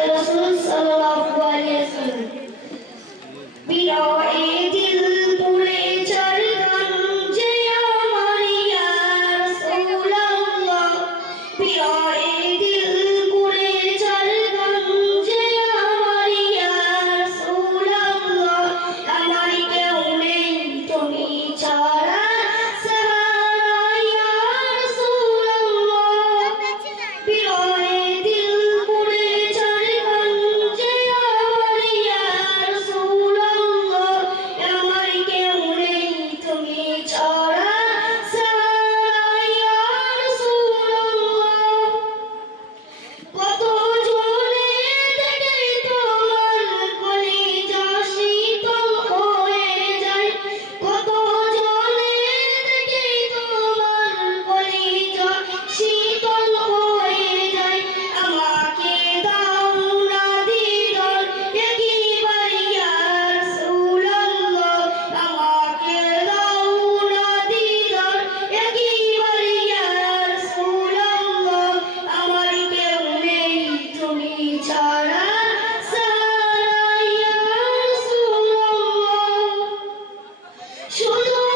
Sallallahu. We are. Show your